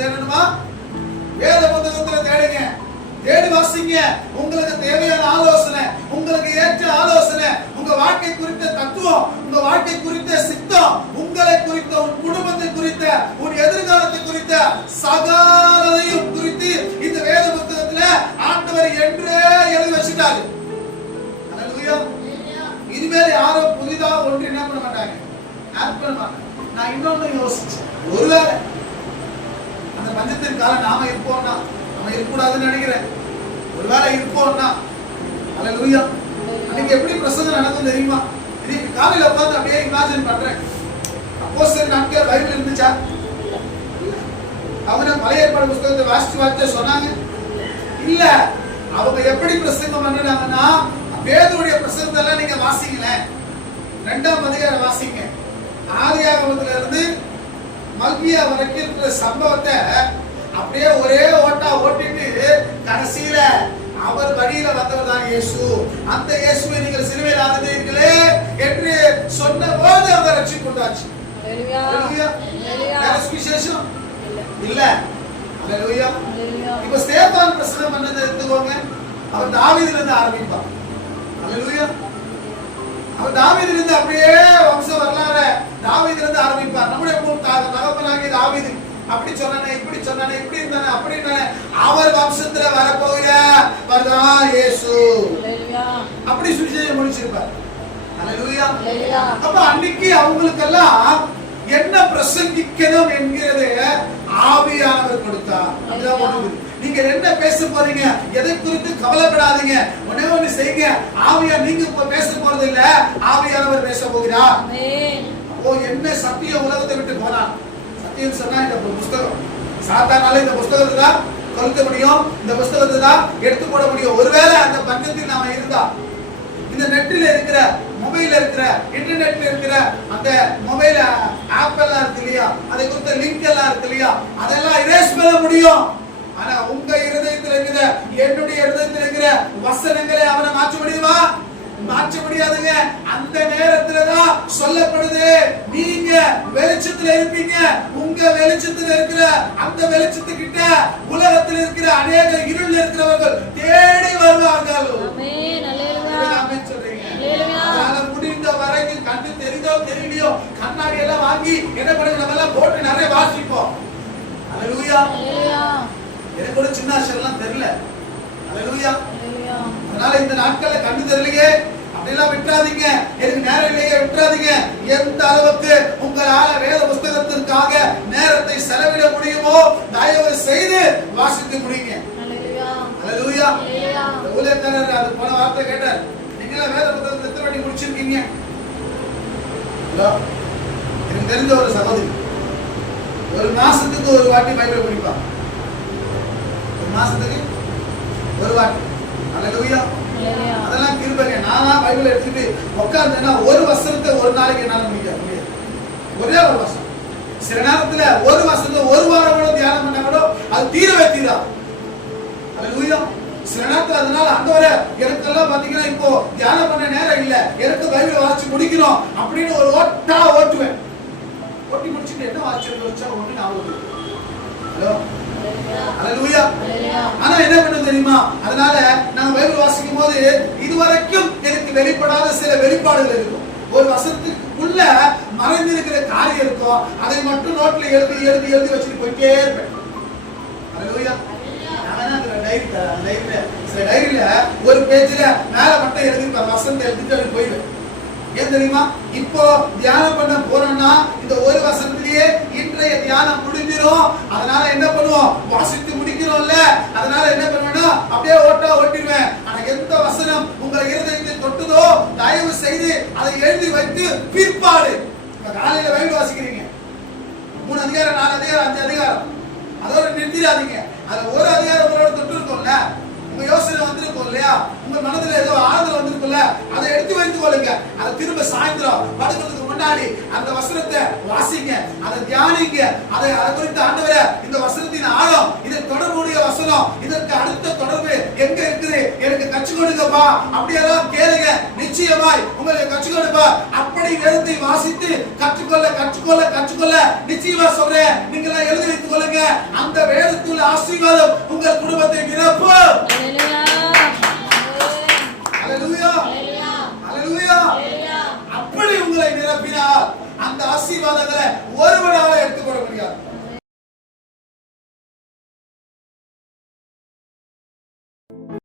தேடணுமா? வேத புத்தகத்துல தேடுங்க, தேடி வாசிங்க. உங்களுக்கு தேவையான ஆலோசனை, உங்களுக்கு ஏற்ற ஆலோசனை, உங்க வாழ்க்கை குறித்த தத்துவம், உங்க வாழ்க்கை குறித்த சித்தம், உங்களை குறித்த, உன் குடும்பத்தை குறித்த, உன் எதிர்காலத்தை குறித்த சகலதையும் குறித்து இந்த வேத புத்தகத்துல ஆண்டவர் என்றே எழுதி வச்சுட்டாரு. அல்லேலூயா. இனிமேல் யாரும் புதிதா ஒன்று என்ன பண்ண மாட்டாங்க, ஆட் பண்ண மாட்டாங்க. நான் இன்னொன்னு யோசிச்சேன், ஒருவேளை அந்த பஞ்சத்தின் காலம் நாம இருப்போம்னா, நம்ம இருக்கக்கூடாதுன்னு நினைக்கிறேன். ஒருவேளை இருப்போம்னா, அல்லேலூயா, அன்னைக்கு எப்படி பிரசங்கம் நடக்கும் தெரியுமா? இன்னைக்கு காலையில உட்கார்ந்து அப்படியே இமேஜின் பண்றேன். அப்போஸ்தலர் நாட்கள் பைபிள் இருந்துச்சா? அவங்க பழைய ஏற்பாடு புத்தகத்தை வாசிச்சு சொன்னாங்க இல்ல. அவங்க எப்படி பிரசங்கம் பண்றாங்கன்னா, பேதுருடைய பிரசங்கத்தை எல்லாம் நீங்க வாசிங்களேன். 2ஆம் அதிகாரம் வாசிங்க. ஆதியாகமத்துல இருந்து மல்கியா வரைக்கும் இருக்கிற சம்பவத்தை அப்படியே ஒரே ஓட்டா ஓட்டிட்டு கடைசியில அவர் வழியில வந்தவர் தான் இயேசு, அந்த இயேசுவை நீங்கள் சிலுவையில் அறைந்தீர்களே என்று சொன்ன போது அவங்க ரட்சிக்கப்பட்டாச்சு. அல்லேலூயா. வேற விசேஷம் இல்ல. அல்லேலூயா. இப்ப ஸ்தேவான் பிரசங்கம் பண்ணதை எடுத்துக்கோங்க. அவர் தாவீதுல இருந்து ஆரம்பிப்பார். அல்லேலூயா. அவர் தாவீதுல இருந்து அப்படியே வம்ச வரலாறு தாவீதுல இருந்து ஆரம்பிப்பார். நம்முடைய தகப்பனாகிய தாவீது அப்படி சொன்னானே, இப்படி சொன்னானே, இப்படி இருந்தானே, அப்படி இருந்தானே, அவர் வம்சத்துல வரப்போகிறார் இயேசு. அல்லேலூயா. அப்படி சுவிசேஷம் முடிச்சிருப்பார். அல்லேலூயா. அப்ப அன்னைக்கு அவங்களுக்கெல்லாம் என்ன பிரசங்கிக்கணும் என்கிறது ஆவியானவர் கொடுத்தார். அதுதான் ஒண்ணு. நீங்க என்ன பேச போறீங்க, எதை குறித்து கவலைப்படாதீங்க. ஒண்ணு செய்யுங்க, ஆவியா நீங்க பேச போறது இல்ல, ஆவியானவர் பேச போகிறார். ஆமென். ஓ, என்ன சத்திய உலகத்தை விட்டு போறான். சத்தியம் சொன்னா இந்த புத்தகம், சாத்தானால இந்த புத்தகத்தை தான் கொளுத்த முடியும், இந்த புத்தகத்தை தான் எடுத்து போட முடியும். ஒருவேளை அந்த பஞ்சத்தில் நாம இருந்தா, இந்த நெட்ல இருக்கிற, மொபைல்ல இருக்கிற, இன்டர்நெட்ல இருக்கிற அந்த மொபைல் ஆப் எல்லாம் இருக்கு இல்லையா, அதை குறித்த லிங்க் எல்லாம் இருக்கு இல்லையா, அதெல்லாம் இரேஸ் பண்ண முடியும். ஆனா உங்க இருதயத்தில் இருக்கிற, என்னுடைய இருதயத்தில் இருக்கிற வசனங்களை அவனை மாற்ற முடியுமா? மாற்ற முடியாதுங்க. அந்த நேரத்துல தான் சொல்லப்படுது, நீங்க வெளிச்சத்துல இருப்பீங்க. உங்க வெளிச்சத்துல இருக்கிற அந்த வெளிச்சத்துக்கிட்ட உலகத்தில் இருக்கிற அநேக இருள் இருக்கிறவர்கள் தேடி வருவார்கள். ஆமென். அல்லேலூயா. ஆமென் சொல்றீங்க. அல்லேலூயா. அதனால முடிந்த வரைக்கும் கண்ணு தெரிதோ தெரியலையோ கண்ணாடி எல்லாம் வாங்கி என்ன பண்ணுங்க, நம்ம எல்லாம் போட்டு நிறைய வாசிப்போம். அல்லேலூயா. அல்லேலூயா. எனக்கு கூட சின்ன அஷர்லாம் தெரியல. அல்லேலூயா. அல்லேலூயா. அதனால இந்த நாட்கள்ல கண்ணு தெரியலையே அப்படிலாம் விட்டுறாதீங்க, எனக்கு நேரம் இல்லையே விட்டுறாதீங்க. எந்த அளவுக்கு உங்களால வேத புத்தகத்திற்காக நேரத்தை செலவிட முடியுமோ தயவு செய்து வாசித்து முடியுங்க. அல்லேலூயா. அல்லேலூயா. இந்த ஊழியக்காரர் அது போன வார்த்தை கேட்டார், நீங்க வேத புத்தகத்தை எத்தனை வாட்டி முடிச்சிருக்கீங்க? எனக்கு தெரிஞ்ச ஒரு சகோதரி ஒரு மாசத்துக்கு ஒரு வாட்டி பைபிள் படிப்பாங்க. ஒரு மாசத்துக்கு ஒரு வாட்டி. அல்லேலூயா. அதெல்லாம் கிருபைங்க. நானா பைபிள் எடுத்துட்டு உட்கார்ந்தேன்னா ஒரு வசனத்தை ஒரு நாளைக்கு என்னால முடியாது. ஒரே ஒரு வசனம். சில நேரத்துல ஒரு வசனத்தை ஒரு வாரம் கூட தியானம் பண்ணா கூட அது தீரவே தீரா. அல்லேலூயா. சில நேரத்துல அதனால ஆண்டவரே எனக்கெல்லாம் பாத்தீங்கன்னா இப்போ தியானம் பண்ண நேரம் இல்ல, எனக்கு பைபிள் வாசிச்சு முடிக்கணும் அப்படின்னு ஒரு ஓட்டா ஓட்டுவேன். ஓட்டி முடிச்சுட்டு என்ன வாசிச்சு வச்சா ஒண்ணு ஞாபகம். ஹலோ. அல்லேலூயா. ஆனா என்ன பண்ண தெரியுமா, அதனால நான் பைபிள் வாசிக்கும் போது இதுவரைக்கும் எனக்கு வெளிப்படாத சில வெளிப்பாடுகள் இருக்கும். ஒரு வசனத்துக்குள்ள மறைந்திருக்கிற காரியம் இருக்கும், அதை மட்டும் நோட்ல எழுதி எழுதி எழுதி வச்சுட்டு போயிட்டே இருப்பேன். அல்லேலூயா. நான் அந்த டைரியில ஒரு பேஜ்ல மேல மட்டும் எழுதிருப்பேன், வசனத்தை எழுதிட்டு போயிடுவேன். ஏன் தெரியுமா, இப்போ தியானம் பண்ண போறோம்னா இந்த ஒரு வசனத்திலேயே இன்றைய தியானம் முடிஞ்சிரும். அதனால என்ன பண்ணுவோம், வாசித்து முடிக்கிறோம்ல, அதனால என்ன பண்ணுவேன்னா அப்படியே ஓட்டா ஓட்டிடுவேன். ஆனா எந்த வசனம் உங்க இருதயத்தை தொட்டுதோ தயவு செய்து அதை எழுதி வைத்து பிற்பாடு காலையில பைபிள் வாசிக்கிறீங்க, 3 அதிகாரம் 4 அதிகாரம் 5 அதிகாரம் அதோட நிறுத்திடாதீங்க. அதுல ஒரு அதிகாரம் உங்களோட தொட்டு இருக்கும்ல, உங்க யோசனை வந்திருக்கும் இல்லையா, உங்க மனதுல ஏதோ ஆறுதல் வந்திருக்கும்ல, அதை எடுத்து வைத்துக் கொள்ளுங்க. அதை திரும்ப சாயந்தரம் படுக்கிறதுக்கு முன்னாடி அந்த வசனத்தை வாசிங்க, அதை தியானிங்க, அதை குறித்து ஆண்டவரே இந்த வசனத்தின் ஆழம், இதற்கு தொடர்புடைய வசனம், இதற்கு அடுத்த தொடர்பு எங்க இருக்குது எனக்கு கற்றுக் கொடுங்கப்பா அப்படியெல்லாம் கேளுங்க. நிச்சயமாய் உங்களுக்கு கற்றுக் கொடுப்பா. அப்படி வேதத்தை வாசித்து கற்றுக்கொள்ள கற்றுக்கொள்ள கற்றுக்கொள்ள நிச்சயமா சொல்றேன், நீங்க எழுதி வைத்துக் கொள்ளுங்க, அந்த வேதத்துள்ள ஆசீர்வாதம் உங்கள் குடும்பத்தை நிரப்பும். ஹல்லேலூயா, ஹல்லேலூயா. அப்படி உங்களை நிரப்பினால் அந்த ஆசீர்வாதங்களை ஒருவனால